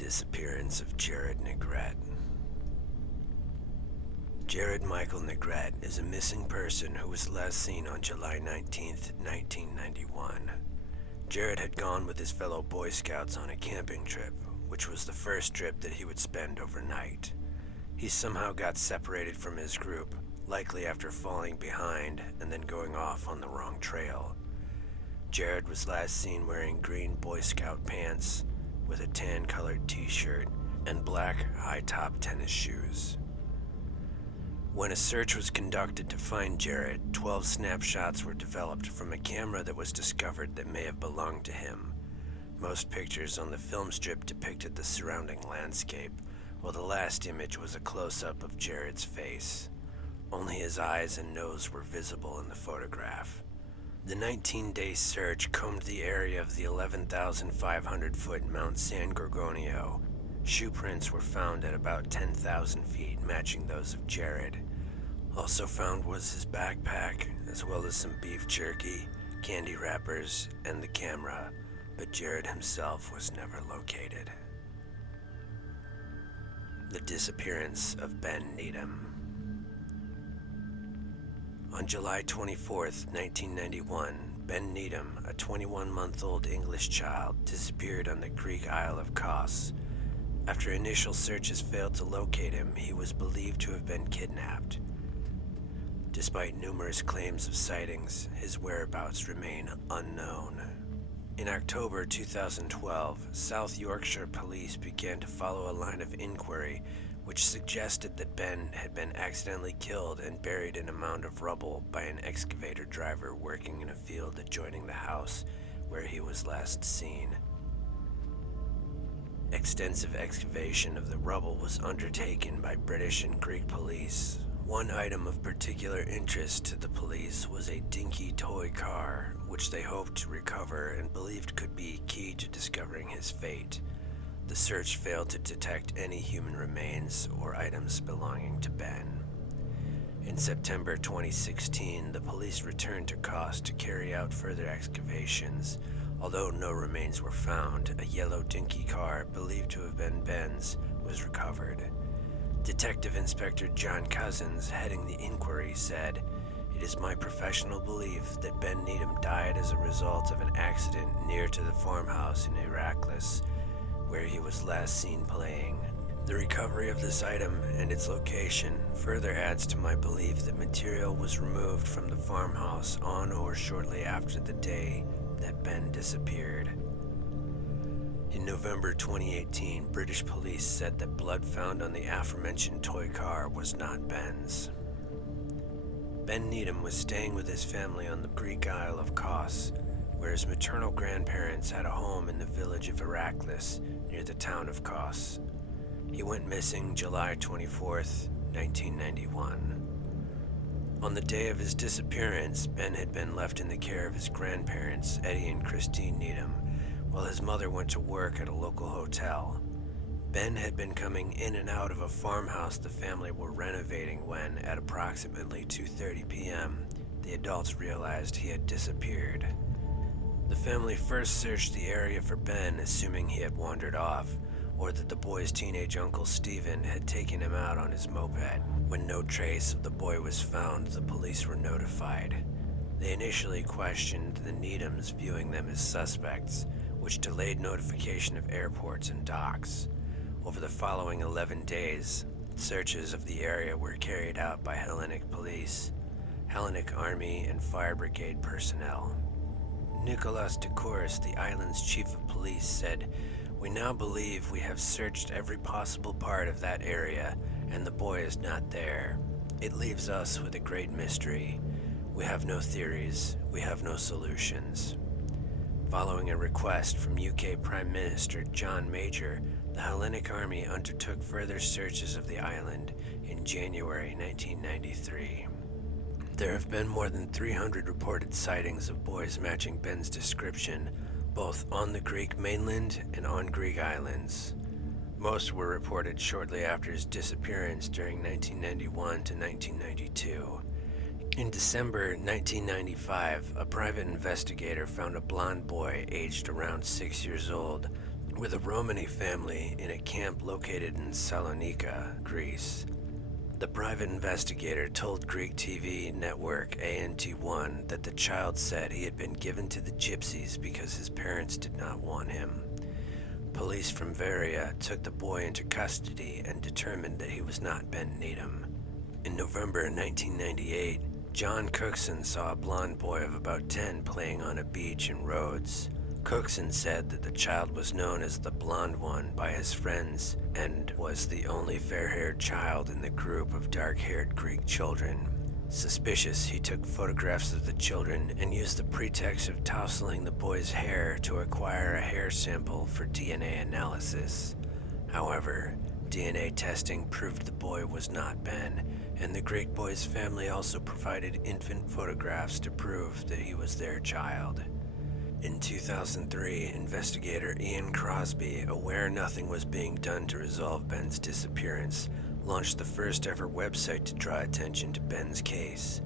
disappearance of Jared Negrete. Jared Michael Negrete is a missing person who was last seen on July 19th, 1991. Jared had gone with his fellow Boy Scouts on a camping trip, which was the first trip that he would spend overnight. He somehow got separated from his group, likely after falling behind and then going off on the wrong trail. Jared was last seen wearing green Boy Scout pants with a tan-colored t-shirt and black high-top tennis shoes. When a search was conducted to find Jared, 12 snapshots were developed from a camera that was discovered that may have belonged to him. Most pictures on the film strip depicted the surrounding landscape, while the last image was a close-up of Jared's face. Only his eyes and nose were visible in the photograph. The 19-day search combed the area of the 11,500-foot Mount San Gorgonio. Shoe prints were found at about 10,000 feet, matching those of Jared. Also found was his backpack, as well as some beef jerky, candy wrappers, and the camera, but Jared himself was never located. The disappearance of Ben Needham. On July 24th, 1991, Ben Needham, a 21-month-old English child, disappeared on the Greek Isle of Kos. After initial searches failed to locate him, he was believed to have been kidnapped. Despite numerous claims of sightings, his whereabouts remain unknown. In October 2012, South Yorkshire police began to follow a line of inquiry which suggested that Ben had been accidentally killed and buried in a mound of rubble by an excavator driver working in a field adjoining the house where he was last seen. Extensive excavation of the rubble was undertaken by British and Greek police. One item of particular interest to the police was a dinky toy car, which they hoped to recover and believed could be key to discovering his fate. The search failed to detect any human remains or items belonging to Ben. In September 2016, the police returned to Kos to carry out further excavations. Although no remains were found, a yellow dinky car, believed to have been Ben's, was recovered. Detective Inspector John Cousins, heading the inquiry, said, "It is my professional belief that Ben Needham died as a result of an accident near to the farmhouse in Heracles, where he was last seen playing. The recovery of this item and its location further adds to my belief that material was removed from the farmhouse on or shortly after the day that Ben disappeared." In November 2018, British police said that blood found on the aforementioned toy car was not Ben's. Ben Needham was staying with his family on the Greek Isle of Kos, where his maternal grandparents had a home in the village of Heracles, near the town of Kos. He went missing July 24th, 1991. On the day of his disappearance, Ben had been left in the care of his grandparents, Eddie and Christine Needham, while his mother went to work at a local hotel. Ben had been coming in and out of a farmhouse the family were renovating when, at approximately 2:30 p.m., the adults realized he had disappeared. The family first searched the area for Ben, assuming he had wandered off, or that the boy's teenage uncle Stephen had taken him out on his moped. When no trace of the boy was found, the police were notified. They initially questioned the Needhams, viewing them as suspects, which delayed notification of airports and docks. Over the following 11 days, searches of the area were carried out by Hellenic police, Hellenic Army, and Fire Brigade personnel. Nicholas Decoris, the island's chief of police, said, "We now believe we have searched every possible part of that area, and the boy is not there. It leaves us with a great mystery. We have no theories. We have no solutions." Following a request from UK Prime Minister John Major, the Hellenic Army undertook further searches of the island in January 1993. There have been more than 300 reported sightings of boys matching Ben's description, both on the Greek mainland and on Greek islands. Most were reported shortly after his disappearance during 1991 to 1992. In December 1995, a private investigator found a blond boy aged around 6 years old with a Romani family in a camp located in Salonika, Greece. The private investigator told Greek TV network ANT1 that the child said he had been given to the gypsies because his parents did not want him. Police from Varia took the boy into custody and determined that he was not Ben Needham. In November 1998, John Cookson saw a blonde boy of about 10 playing on a beach in Rhodes. Cookson said that the child was known as the blonde one by his friends and was the only fair-haired child in the group of dark-haired Greek children. Suspicious, he took photographs of the children and used the pretext of tousling the boy's hair to acquire a hair sample for DNA analysis. However, DNA testing proved the boy was not Ben, and the Greek boy's family also provided infant photographs to prove that he was their child. In 2003, investigator Ian Crosby, aware nothing was being done to resolve Ben's disappearance, launched the first ever website to draw attention to Ben's case,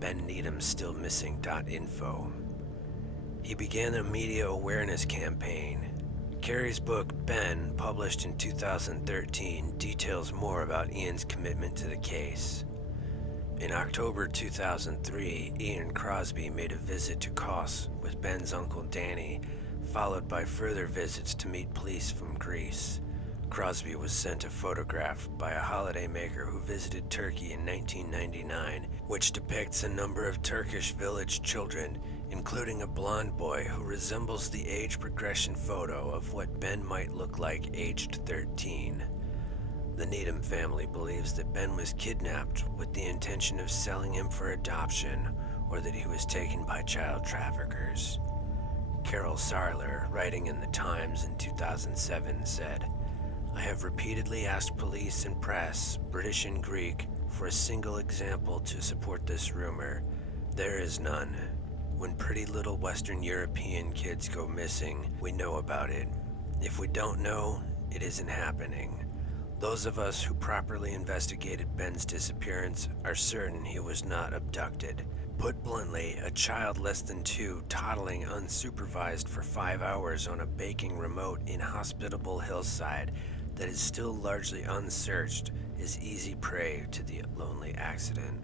BenNeedhamStillMissing.info. He began a media awareness campaign. Carey's book, Ben, published in 2013, details more about Ian's commitment to the case. In October 2003, Ian Crosby made a visit to Kos with Ben's uncle Danny, followed by further visits to meet police from Greece. Crosby was sent a photograph by a holidaymaker who visited Turkey in 1999, which depicts a number of Turkish village children, including a blonde boy who resembles the age progression photo of what Ben might look like aged 13. The Needham family believes that Ben was kidnapped with the intention of selling him for adoption or that he was taken by child traffickers. Carol Sarler, writing in the Times in 2007, said, "I have repeatedly asked police and press, British and Greek, for a single example to support this rumor. There is none. When pretty little Western European kids go missing, we know about it. If we don't know, it isn't happening. Those of us who properly investigated Ben's disappearance are certain he was not abducted. Put bluntly, a child less than 2 toddling unsupervised for 5 hours on a baking remote inhospitable hillside that is still largely unsearched is easy prey to the lonely accident."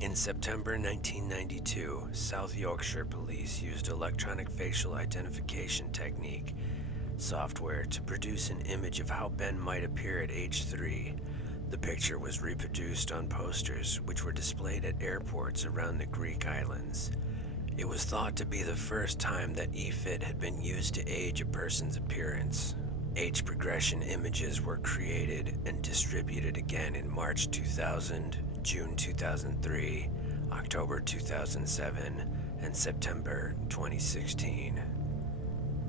In September 1992, South Yorkshire police used electronic facial identification technique software to produce an image of how Ben might appear at age 3. The picture was reproduced on posters which were displayed at airports around the Greek islands. It was thought to be the first time that eFit had been used to age a person's appearance. Age progression images were created and distributed again in March 2000, June 2003, October 2007, and September 2016.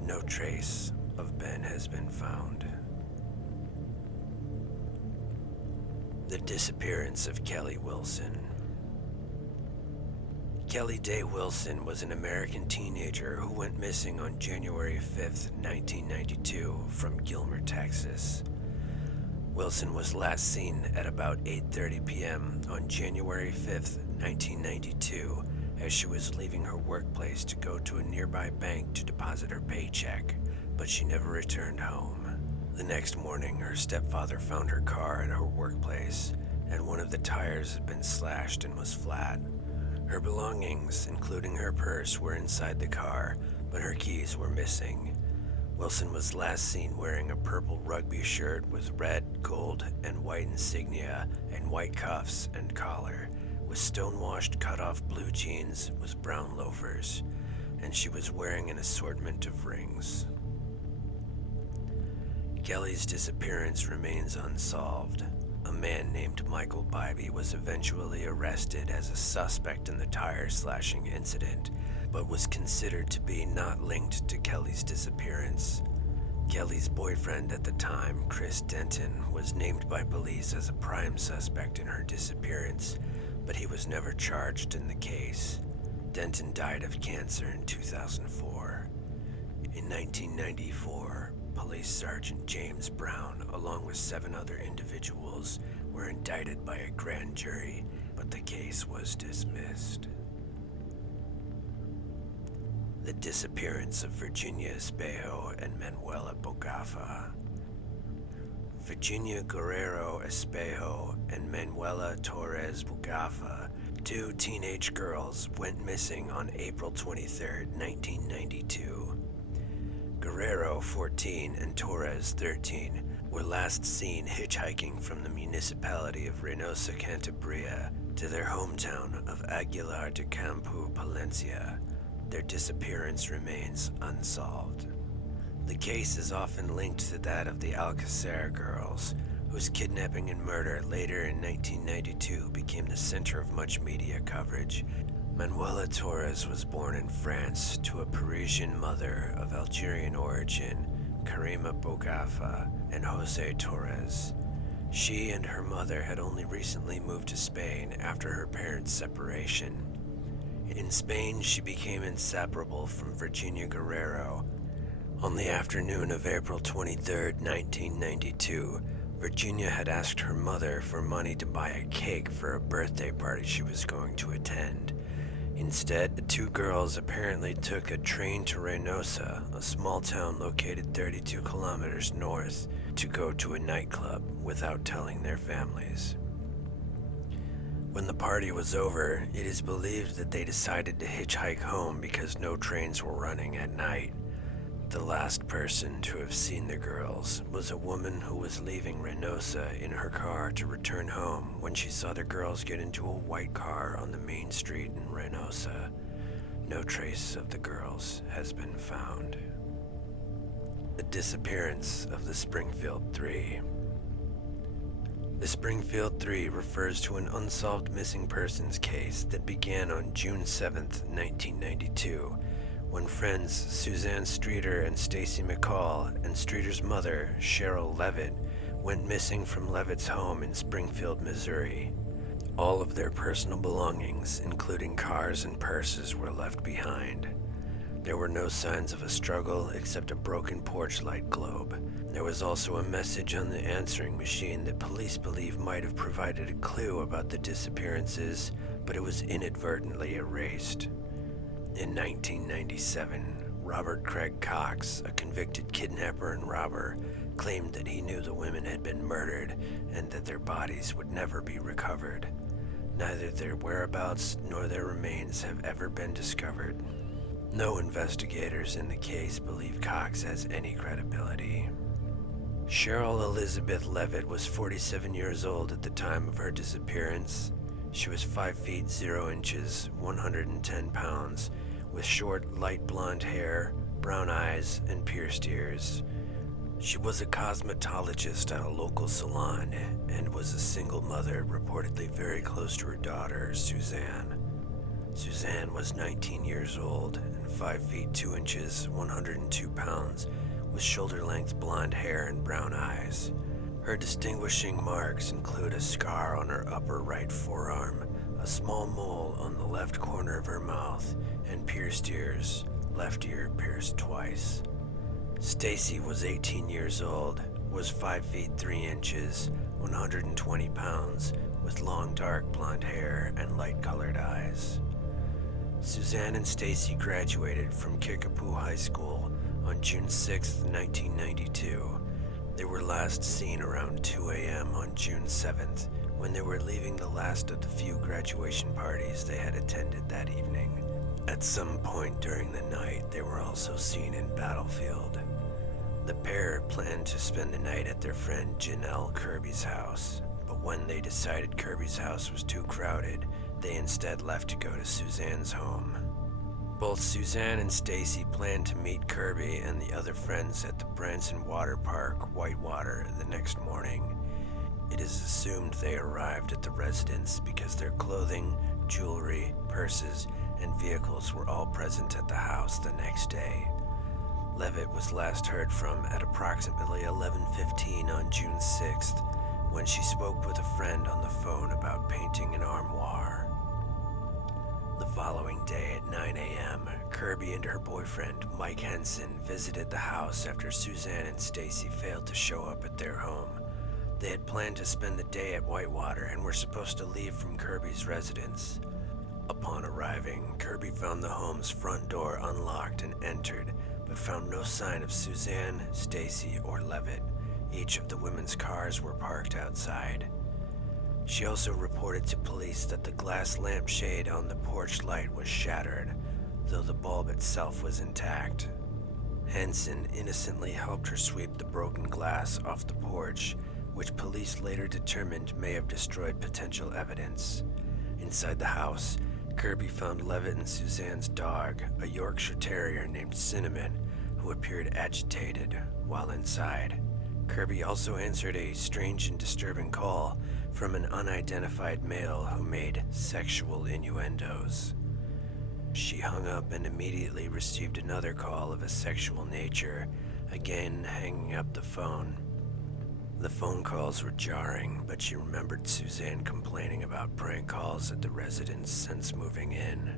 No trace of Ben has been found. The disappearance of Kelly Wilson. Kelly Day Wilson was an American teenager who went missing on January 5, 1992 from Gilmer, Texas. Wilson was last seen at about 8:30 p.m. on January 5, 1992, as she was leaving her workplace to go to a nearby bank to deposit her paycheck, but she never returned home. The next morning, her stepfather found her car at her workplace, and one of the tires had been slashed and was flat. Her belongings, including her purse, were inside the car, but her keys were missing. Wilson was last seen wearing a purple rugby shirt with red, gold, and white insignia and white cuffs and collar, with stonewashed cut-off blue jeans with brown loafers, and she was wearing an assortment of rings. Kelly's disappearance remains unsolved. A man named Michael Bybee was eventually arrested as a suspect in the tire slashing incident, but was considered to be not linked to Kelly's disappearance. Kelly's boyfriend at the time, Chris Denton, was named by police as a prime suspect in her disappearance, but he was never charged in the case. Denton died of cancer in 2004. In 1994, Police Sergeant James Brown, along with 7 other individuals, were indicted by a grand jury, but the case was dismissed. The disappearance of Virginia Espejo and Manuela Bouggefa. Virginia Guerrero Espejo and Manuela Torres Bouggefa, two teenage girls, went missing on April 23, 1992. Guerrero, 14, and Torres, 13, were last seen hitchhiking from the municipality of Reynosa, Cantabria, to their hometown of Aguilar de Campo, Palencia. Their disappearance remains unsolved. The case is often linked to that of the Alcacer girls, whose kidnapping and murder later in 1992 became the center of much media coverage. Manuela Torres was born in France to a Parisian mother of Algerian origin, Karima Bouggefa and Jose Torres. She and her mother had only recently moved to Spain after her parents' separation. In Spain, she became inseparable from Virginia Guerrero. On the afternoon of April 23, 1992, Virginia had asked her mother for money to buy a cake for a birthday party she was going to attend. Instead, the two girls apparently took a train to Reynosa, a small town located 32 kilometers north, to go to a nightclub without telling their families. When the party was over, it is believed that they decided to hitchhike home because no trains were running at night. The last person to have seen the girls was a woman who was leaving Reynosa in her car to return home when she saw the girls get into a white car on the main street in Reynosa. No trace of the girls has been found. The disappearance of the Springfield Three. The Springfield Three refers to an unsolved missing persons case that began on June 7, 1992. When friends Suzanne Streeter and Stacy McCall and Streeter's mother, Cheryl Levitt, went missing from Levitt's home in Springfield, Missouri. All of their personal belongings, including cars and purses, were left behind. There were no signs of a struggle except a broken porch light globe. There was also a message on the answering machine that police believe might have provided a clue about the disappearances, but it was inadvertently erased. In 1997, Robert Craig Cox, a convicted kidnapper and robber, claimed that he knew the women had been murdered and that their bodies would never be recovered. Neither their whereabouts nor their remains have ever been discovered. No investigators in the case believe Cox has any credibility. Cheryl Elizabeth Levitt was 47 years old at the time of her disappearance. She was 5 feet 0 inches, 110 pounds, with short, light blonde hair, brown eyes, and pierced ears. She was a cosmetologist at a local salon and was a single mother, reportedly very close to her daughter, Suzanne. Suzanne was 19 years old and 5 feet 2 inches, 102 pounds, with shoulder-length blonde hair and brown eyes. Her distinguishing marks include a scar on her upper right forearm, a small mole on the left corner of her mouth, and pierced ears, left ear pierced twice. Stacy was 18 years old, was 5 feet 3 inches, 120 pounds, with long dark blonde hair and light-colored eyes. Suzanne and Stacy graduated from Kickapoo High School on June 6, 1992. They were last seen around 2 a.m. on June 7th, when they were leaving the last of the few graduation parties they had attended that evening. At some point during the night, they were also seen in Battlefield. The pair planned to spend the night at their friend Janelle Kirby's house, but when they decided Kirby's house was too crowded, they instead left to go to Suzanne's home. Both Suzanne and Stacy planned to meet Kirby and the other friends at the Branson Water Park, Whitewater, the next morning. It is assumed they arrived at the residence because their clothing, jewelry, purses, and vehicles were all present at the house the next day. Levitt was last heard from at approximately 11:15 on June 6th, when she spoke with a friend on the phone about painting an armoire. The following day at 9 a.m., Kirby and her boyfriend, Mike Henson, visited the house after Suzanne and Stacy failed to show up at their home. They had planned to spend the day at Whitewater and were supposed to leave from Kirby's residence. Upon arrival, arriving, Kirby found the home's front door unlocked and entered, but found no sign of Suzanne, Stacy, or Levitt. Each of the women's cars were parked outside. She also reported to police that the glass lampshade on the porch light was shattered, though the bulb itself was intact. Henson innocently helped her sweep the broken glass off the porch, which police later determined may have destroyed potential evidence. Inside the house, Kirby found Levitt and Suzanne's dog, a Yorkshire Terrier named Cinnamon, who appeared agitated while inside. Kirby also answered a strange and disturbing call from an unidentified male who made sexual innuendos. She hung up and immediately received another call of a sexual nature, again hanging up the phone. The phone calls were jarring, but she remembered Suzanne complaining about prank calls at the residence since moving in.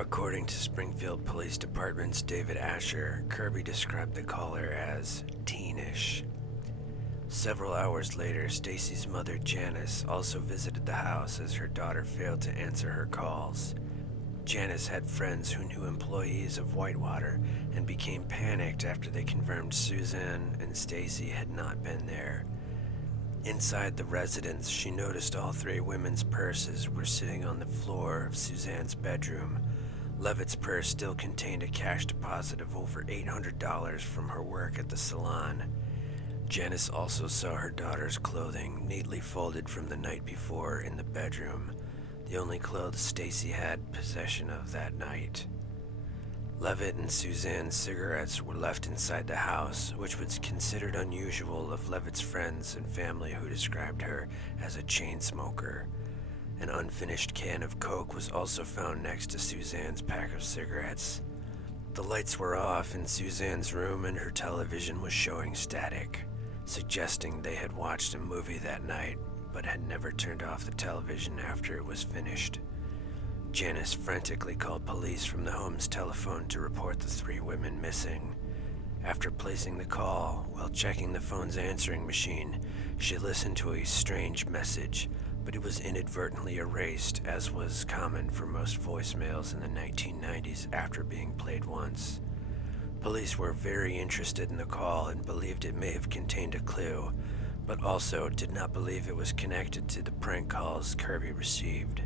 According to Springfield Police Department's David Asher, Kirby described the caller as teenish. Several hours later, Stacy's mother Janice also visited the house as her daughter failed to answer her calls. Janice had friends who knew employees of Whitewater and became panicked after they confirmed Suzanne and Stacy had not been there. Inside the residence, she noticed all three women's purses were sitting on the floor of Suzanne's bedroom. Levitt's purse still contained a cash deposit of over $800 from her work at the salon. Janice also saw her daughter's clothing neatly folded from the night before in the bedroom, the only clothes Stacy had possession of that night. Levitt and Suzanne's cigarettes were left inside the house, which was considered unusual of Levitt's friends and family who described her as a chain smoker. An unfinished can of Coke was also found next to Suzanne's pack of cigarettes. The lights were off in Suzanne's room and her television was showing static, suggesting they had watched a movie that night but had never turned off the television after it was finished. Janice frantically called police from the home's telephone to report the three women missing. After placing the call, while checking the phone's answering machine, she listened to a strange message, but it was inadvertently erased, as was common for most voicemails in the 1990s after being played once. Police were very interested in the call and believed it may have contained a clue, but also did not believe it was connected to the prank calls Kirby received.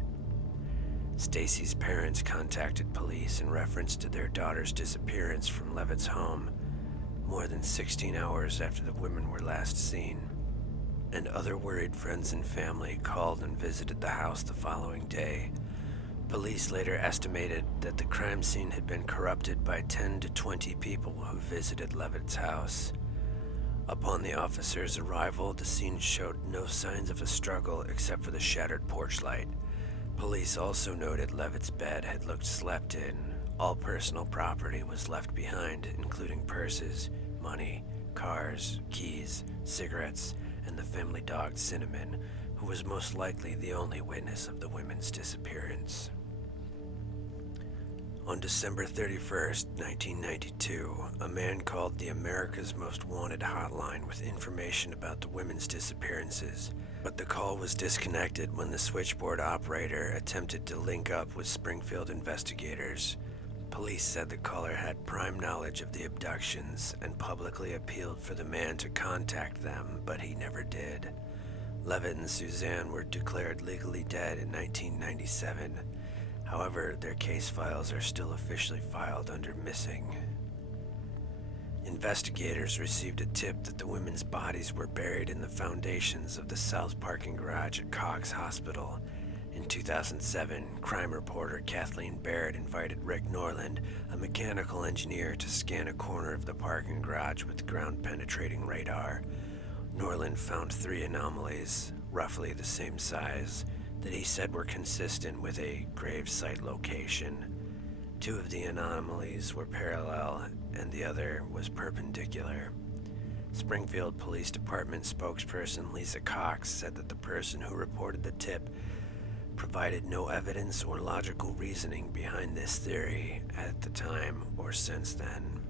Stacy's parents contacted police in reference to their daughter's disappearance from Levitt's home more than 16 hours after the women were last seen, and other worried friends and family called and visited the house the following day. Police later estimated that the crime scene had been corrupted by 10 to 20 people who visited Levitt's house. Upon the officers' arrival, the scene showed no signs of a struggle except for the shattered porch light. Police also noted Levitt's bed had looked slept in. All personal property was left behind, including purses, money, cars, keys, cigarettes, and the family dog Cinnamon, who was most likely the only witness of the women's disappearance. On December 31st, 1992, a man called the America's Most Wanted hotline with information about the women's disappearances, but the call was disconnected when the switchboard operator attempted to link up with Springfield investigators. Police said the caller had prime knowledge of the abductions and publicly appealed for the man to contact them, but he never did. Levitt and Suzanne were declared legally dead in 1997. However, their case files are still officially filed under missing. Investigators received a tip that the women's bodies were buried in the foundations of the south parking garage at Cox Hospital. In 2007, crime reporter Kathleen Baird invited Rick Norland, a mechanical engineer, to scan a corner of the parking garage with ground-penetrating radar. Norland found 3 anomalies, roughly the same size, that he said were consistent with a grave site location. 2 of the anomalies were parallel and the other was perpendicular. Springfield Police Department spokesperson Lisa Cox said that the person who reported the tip provided no evidence or logical reasoning behind this theory at the time or since then.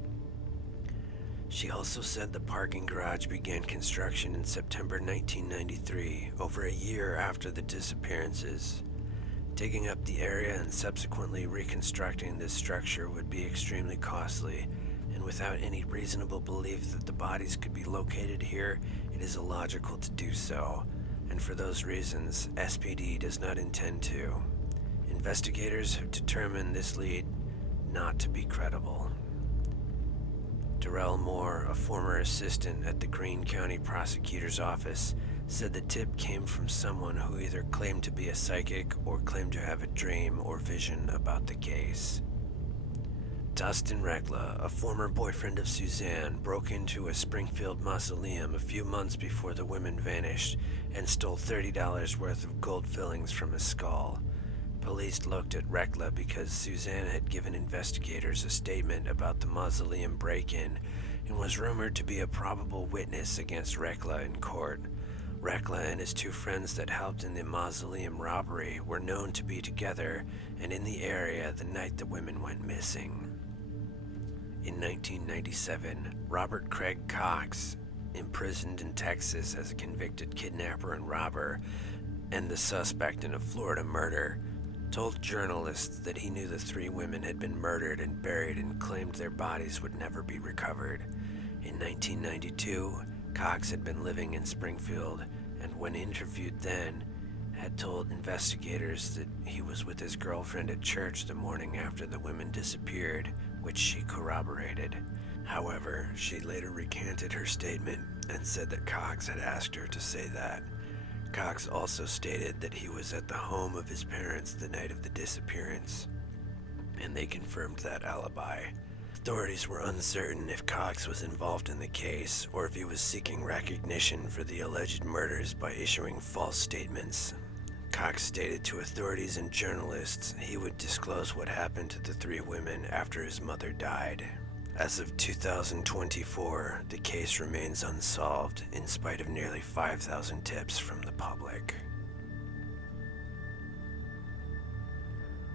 She also said the parking garage began construction in September 1993, over a year after the disappearances. Digging up the area and subsequently reconstructing this structure would be extremely costly, and without any reasonable belief that the bodies could be located here, it is illogical to do so, and for those reasons, SPD does not intend to. Investigators have determined this lead not to be credible. Darrell Moore, a former assistant at the Greene County Prosecutor's Office, said the tip came from someone who either claimed to be a psychic or claimed to have a dream or vision about the case. Dustin Regla, a former boyfriend of Suzanne, broke into a Springfield mausoleum a few months before the women vanished and stole $30 worth of gold fillings from his skull. Police looked at Regla because Suzanne had given investigators a statement about the mausoleum break-in and was rumored to be a probable witness against Regla in court. Regla and his two friends that helped in the mausoleum robbery were known to be together and in the area the night the women went missing. In 1997, Robert Craig Cox, imprisoned in Texas as a convicted kidnapper and robber, and the suspect in a Florida murder, told journalists that he knew the three women had been murdered and buried and claimed their bodies would never be recovered. In 1992, Cox had been living in Springfield, and when interviewed then, had told investigators that he was with his girlfriend at church the morning after the women disappeared, which she corroborated. However, she later recanted her statement and said that Cox had asked her to say that. Cox also stated that he was at the home of his parents the night of the disappearance, and they confirmed that alibi. Authorities were uncertain if Cox was involved in the case or if he was seeking recognition for the alleged murders by issuing false statements. Cox stated to authorities and journalists he would disclose what happened to the three women after his mother died. As of 2024, the case remains unsolved in spite of nearly 5,000 tips from the public.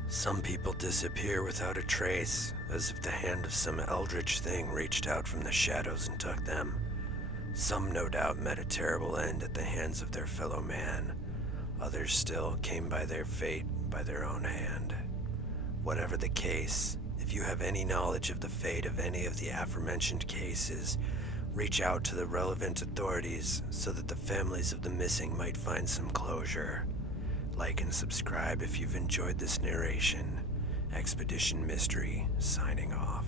Some people disappear without a trace, as if the hand of some eldritch thing reached out from the shadows and took them. Some no doubt met a terrible end at the hands of their fellow man. Others still came by their fate by their own hand. Whatever the case, if you have any knowledge of the fate of any of the aforementioned cases, reach out to the relevant authorities so that the families of the missing might find some closure. Like and subscribe if you've enjoyed this narration. Expedition Mystery, signing off.